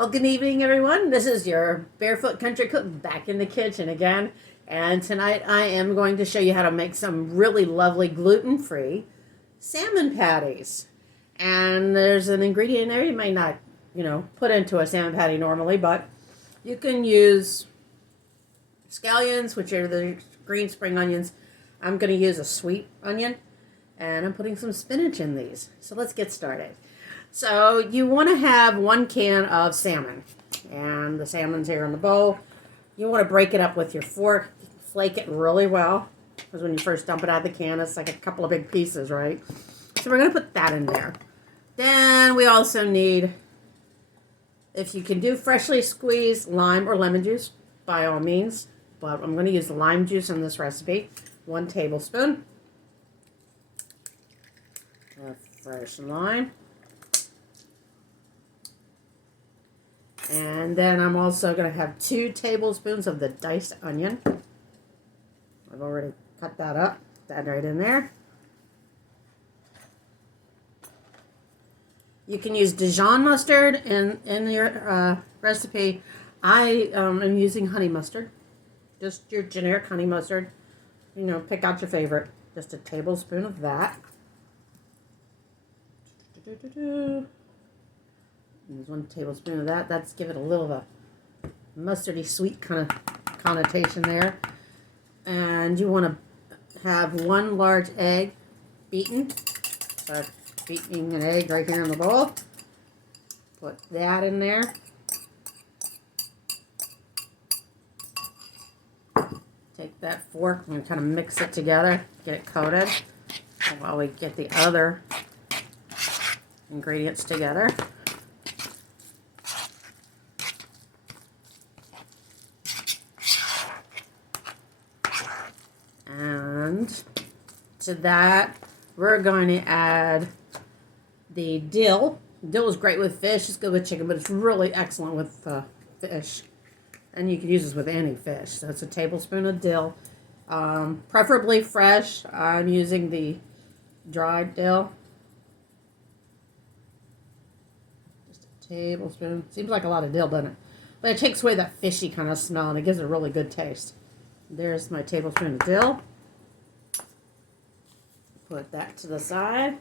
Well, good evening, everyone. This is your Barefoot Country Cook back in the kitchen again. And tonight I am going to show you how to make some really lovely gluten-free salmon patties. And there's an ingredient there you may not, put into a salmon patty normally, but you can use scallions, which are the green spring onions. I'm going to use a sweet onion, and I'm putting some spinach in these. So let's get started. So you want to have 1 can of salmon, and the salmon's here in the bowl. You want to break it up with your fork, flake it really well, because when you first dump it out of the can, it's like a couple of big pieces, right? So we're going to put that in there. Then we also need, if you can do freshly squeezed lime or lemon juice, by all means, but I'm going to use the lime juice in this recipe. 1 tablespoon of fresh lime. And then I'm also going to have 2 tablespoons of the diced onion. I've already cut that up. That right in there. You can use Dijon mustard in your recipe. I am using honey mustard. Just your generic honey mustard. Pick out your favorite. Just a tablespoon of that. There's 1 tablespoon of that. That's give it a little of a mustardy sweet kind of connotation there. And you want to have 1 large egg beaten. So beating an egg right here in the bowl. Put that in there. Take that fork and kind of mix it together. Get it coated while we get the other ingredients together. And to that, we're going to add the dill. Dill is great with fish. It's good with chicken, but it's really excellent with fish. And you can use this with any fish. So it's a tablespoon of dill. Preferably fresh. I'm using the dried dill. Just a tablespoon. Seems like a lot of dill, doesn't it? But it takes away that fishy kind of smell, and it gives it a really good taste. There's my tablespoon of dill. Put that to the side.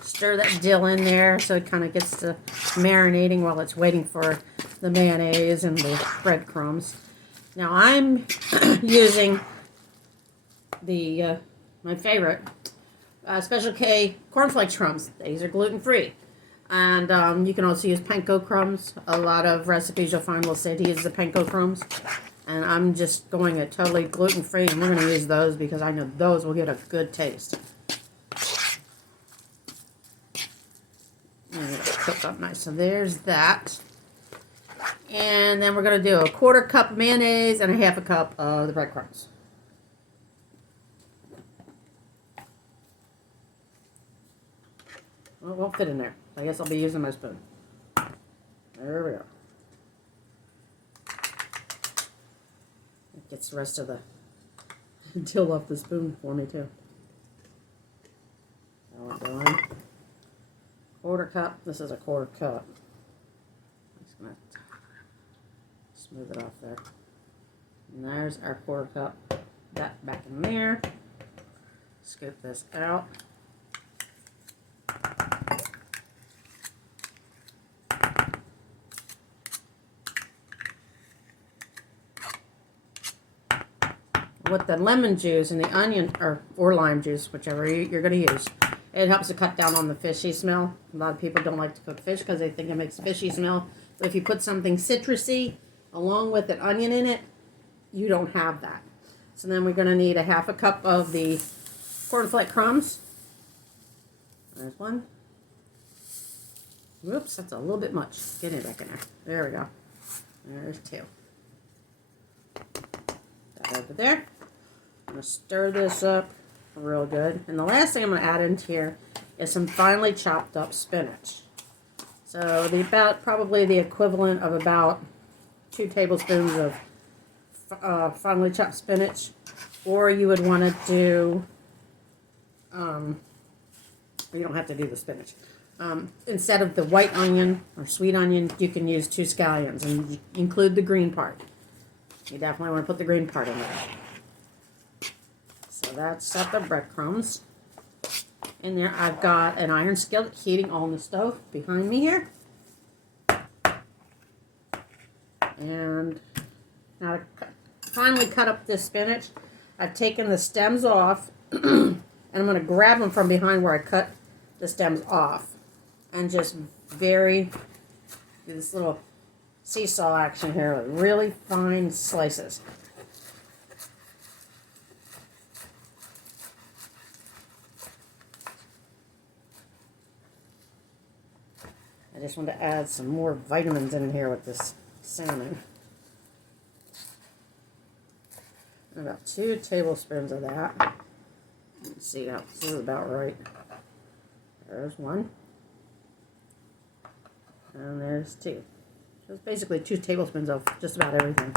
Stir that dill in there so it kind of gets to marinating while it's waiting for the mayonnaise and the breadcrumbs. Now I'm using the my favorite Special K cornflakes crumbs. These are gluten-free. And you can also use panko crumbs. A lot of recipes you'll find will say to use the panko crumbs. And I'm just going it totally gluten-free, and we're going to use those because I know those will get a good taste. And it'll cook up nice. So there's that. And then we're going to do a 1/4 cup mayonnaise and a 1/2 cup of the breadcrumbs. Well, it won't fit in there. I guess I'll be using my spoon. There we go. It gets the rest of the dill off the spoon for me too. I'll go in. 1/4 cup. This is a 1/4 cup. I'm just gonna smooth it off there. And there's our 1/4 cup. That back in there. Scoop this out. With the lemon juice and the onion, or lime juice, whichever you're going to use, it helps to cut down on the fishy smell. A lot of people don't like to cook fish because they think it makes fishy smell. But if you put something citrusy along with an onion in it, you don't have that. So then we're going to need a 1/2 cup of the cornflake crumbs. There's 1. Whoops, that's a little bit much. Get it back in there. There we go. There's 2. That over there. I'm going to stir this up real good. And the last thing I'm going to add into here is some finely chopped up spinach. So probably the equivalent of about 2 tablespoons of finely chopped spinach. Or you would want to do, you don't have to do the spinach. Instead of the white onion or sweet onion, you can use 2 scallions and include the green part. You definitely want to put the green part in there. So that's got the breadcrumbs. In there, I've got an iron skillet heating on the stove behind me here. And now to finally cut up this spinach, I've taken the stems off and I'm going to grab them from behind where I cut the stems off and just do this little seesaw action here with really fine slices. I just want to add some more vitamins in here with this salmon. And about 2 tablespoons of that. Let's see, this is about right. There's 1. And there's 2. So it's basically 2 tablespoons of just about everything.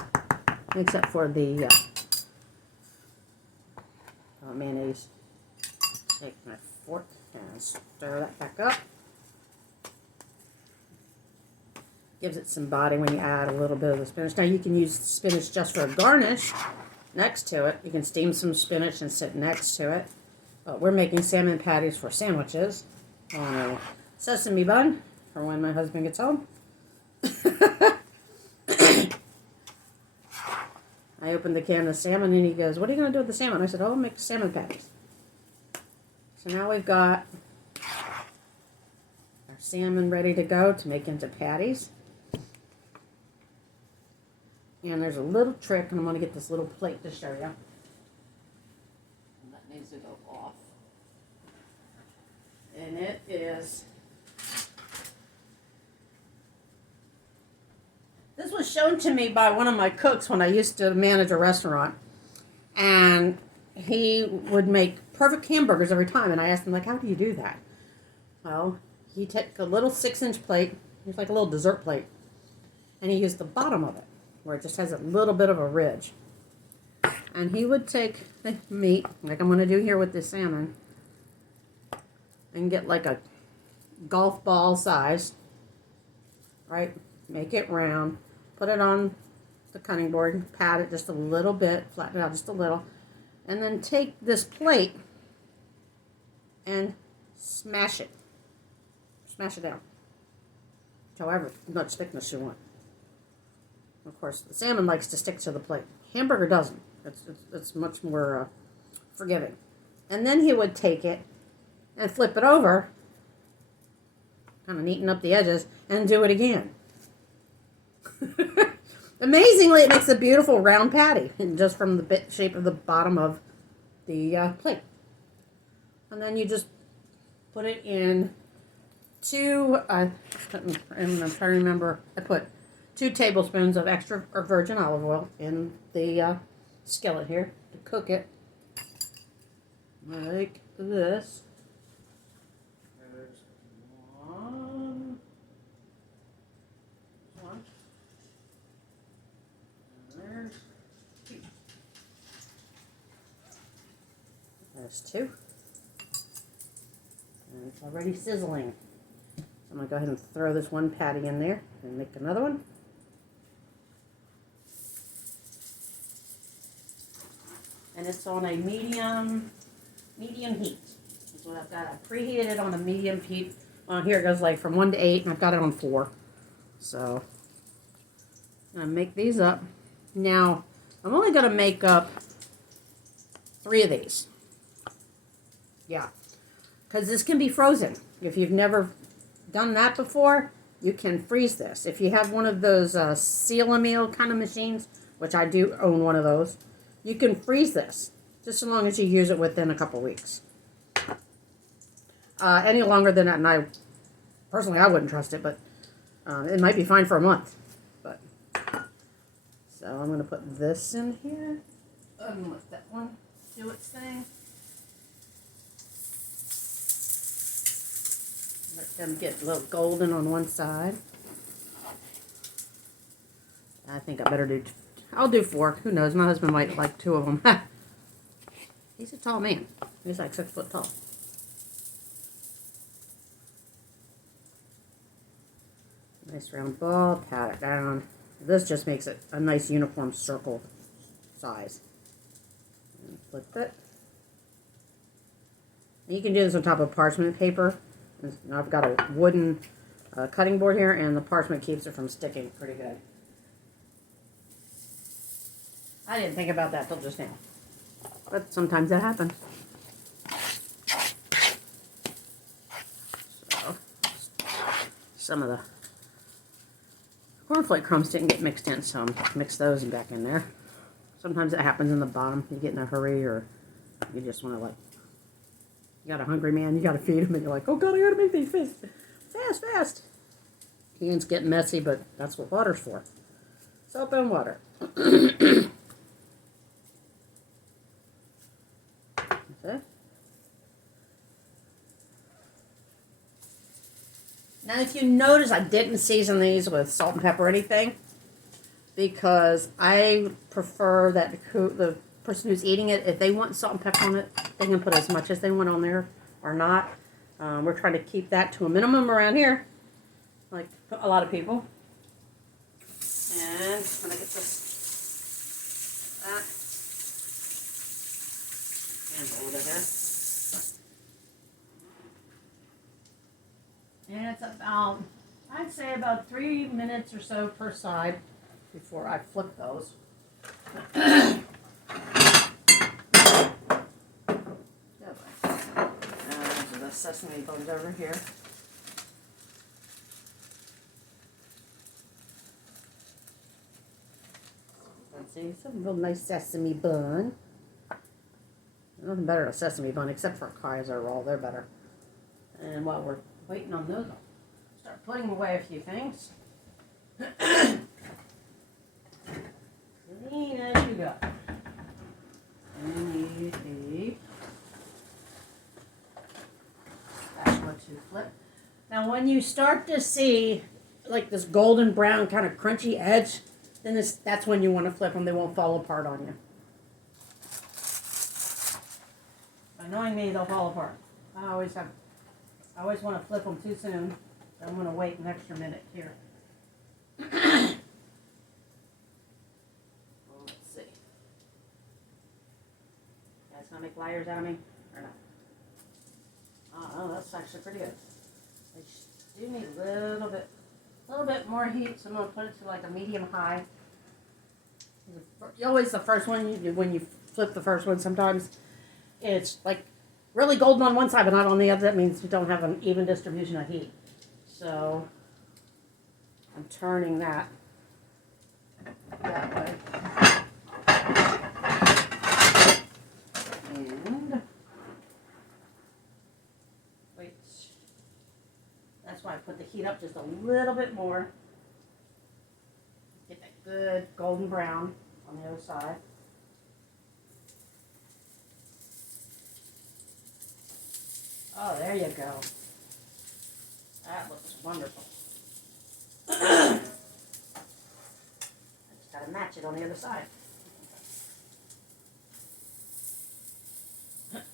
Except for the mayonnaise. Take my fork and stir that back up. Gives it some body when you add a little bit of the spinach. Now you can use spinach just for a garnish next to it. You can steam some spinach and sit next to it. But we're making salmon patties for sandwiches on a sesame bun for when my husband gets home. I opened the can of salmon and he goes, "What are you going to do with the salmon?" I said, "Oh, I'll make salmon patties." So now we've got our salmon ready to go to make into patties. And there's a little trick, and I'm going to get this little plate to show you. And that needs to go off. And it is... This was shown to me by one of my cooks when I used to manage a restaurant. And he would make perfect hamburgers every time. And I asked him, like, how do you do that? Well, he took a little 6-inch plate. It was like a little dessert plate. And he used the bottom of it, where it just has a little bit of a ridge. And he would take the meat, like I'm going to do here with this salmon, and get like a golf ball size, right? Make it round, put it on the cutting board, pat it just a little bit, flatten it out just a little, and then take this plate and smash it. Smash it down. However much thickness you want. Of course, the salmon likes to stick to the plate. Hamburger doesn't. It's much more forgiving. And then he would take it and flip it over, kind of neaten up the edges, and do it again. Amazingly, it makes a beautiful round patty, just from the shape of the bottom of the plate. And then you just put it in 2, I'm trying to remember, I put 2 tablespoons of extra or virgin olive oil in the skillet here to cook it like this. There's one. And there's 2. There's 2. And it's already sizzling. So I'm going to go ahead and throw this one patty in there and make another one. And it's on a medium heat. That's what I've got. I preheated it on a medium heat. Here it goes like from 1 to 8, and I've got it on 4. So I'm going to make these up. Now, I'm only going to make up 3 of these. Yeah. Because this can be frozen. If you've never done that before, you can freeze this. If you have one of those seal-a-meal kind of machines, which I do own one of those, you can freeze this, just as long as you use it within a couple weeks. Any longer than that, and I wouldn't trust it, but it might be fine for a month. But so I'm going to put this in here. And let that one do its thing. Let them get a little golden on one side. I think I better do. I'll do 4. Who knows? My husband might like 2 of them. He's a tall man. He's like 6 foot tall. Nice round ball, pat it down. This just makes it a nice uniform circle size. And flip it. And you can do this on top of parchment paper. And I've got a wooden cutting board here, and the parchment keeps it from sticking pretty good. I didn't think about that till just now, but sometimes that happens. So, some of the cornflake crumbs didn't get mixed in, so I'm mix those back in there. Sometimes it happens in the bottom. You get in a hurry, or you just want to, like, you got a hungry man, you got to feed him, and you're like, oh God, I got to make these fast. Hands get messy, but that's what water's for. Soap and water. Okay. Now, if you notice, I didn't season these with salt and pepper or anything, because I prefer that the person who's eating it, if they want salt and pepper on it, they can put as much as they want on there or not. We're trying to keep that to a minimum around here, like a lot of people. And when I get this, and over here. And it's about, I'd say about 3 minutes or so per side before I flip those. Those are the sesame buns over here. Let's see, some real nice sesame bun. Nothing better than a sesame bun, except for Kaiser roll. They're better. And while we're waiting on those, I'll start putting away a few things. Clean as you go. And use the spatula to flip. Now, when you start to see like this golden brown kind of crunchy edge, then that's when you want to flip them. They won't fall apart on you. By knowing me, they'll fall apart. I always want to flip them too soon. So I'm going to wait an extra minute here. Let's see. You guys going to make liars out of me or not? Oh, that's actually pretty good. I do need a little bit more heat, so I'm going to put it to like a medium high. Always the first one, when you flip the first one, sometimes it's like really golden on one side but not on the other. That means you don't have an even distribution of heat. So I'm turning that way. And wait. That's why I put the heat up just a little bit more. Get that good golden brown on the other side. Oh, there you go. That looks wonderful. I just gotta match it on the other side. This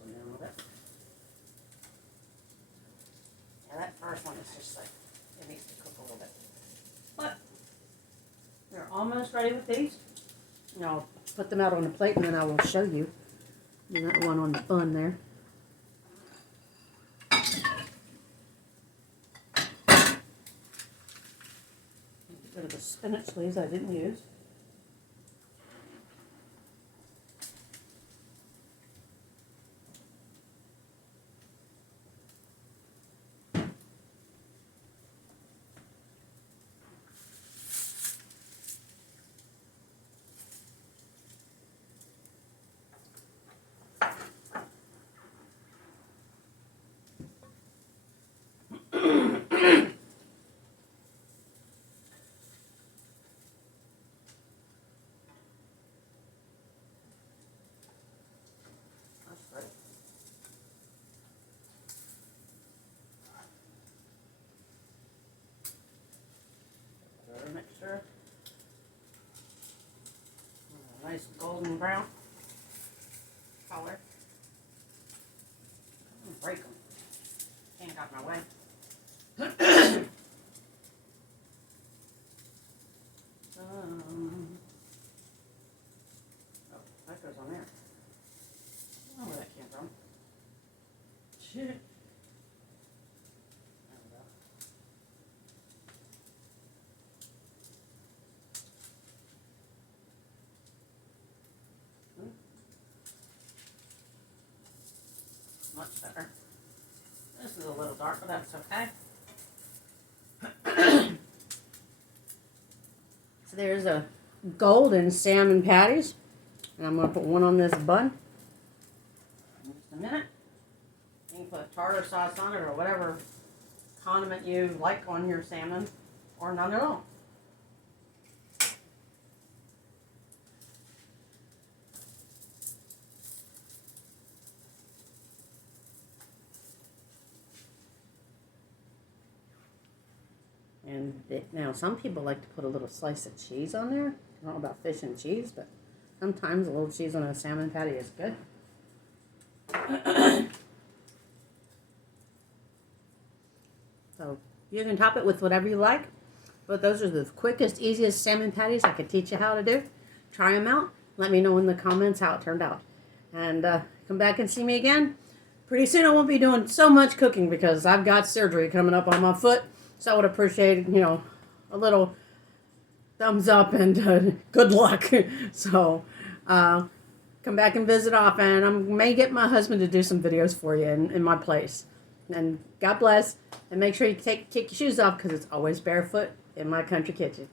one down a little bit. Yeah, that first one is just like, it needs to cook a little bit. But we're almost ready with these. And I'll put them out on the plate and then I will show you. And that one on the bun there. Get rid of the spinach leaves I didn't use. Nice golden brown color. Break them. Can't got in my way. Oh, that goes on there. I don't know where that came from. Shit. There we go. Much better. This is a little dark, but that's okay. So there's a golden salmon patties. And I'm going to put one on this bun. In just a minute. You can put tartar sauce on it or whatever condiment you like on your salmon, or none at all. And now some people like to put a little slice of cheese on there. I don't know about fish and cheese, but sometimes a little cheese on a salmon patty is good. So you can top it with whatever you like. But those are the quickest, easiest salmon patties I could teach you how to do. Try them out. Let me know in the comments how it turned out. And come back and see me again. Pretty soon I won't be doing so much cooking because I've got surgery coming up on my foot. So I would appreciate, a little thumbs up and good luck. So come back and visit often. I may get my husband to do some videos for you in my place. And God bless. And make sure you kick your shoes off because it's always barefoot in my country kitchen.